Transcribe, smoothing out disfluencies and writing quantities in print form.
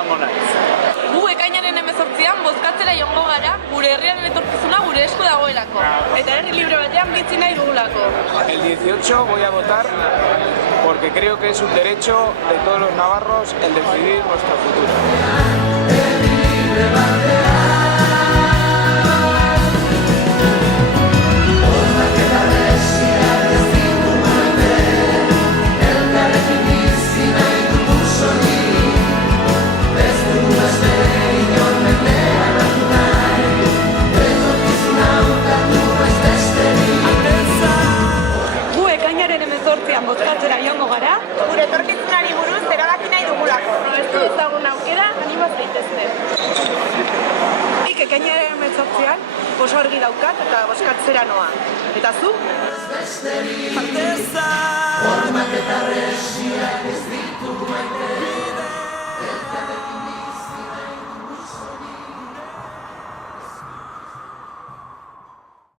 joango naiz. Gu ekainaren 18an bozkatzera joango gara, gure herriaren etorkizuna gure esku dagoelako. Eta herri libre batean bizi nahi dugulako. El 18 voy a votar porque creo que es un derecho de todos los navarros el decidir nuestro futuro. Bozkatzera joango gara, gure etorkizunari buruz erabaki nahi dugulako. Ez du ezagun aukera, animaz daitezte. Nik ekainaren 18an oso argi daukat eta bozkatzera noa. Eta zu?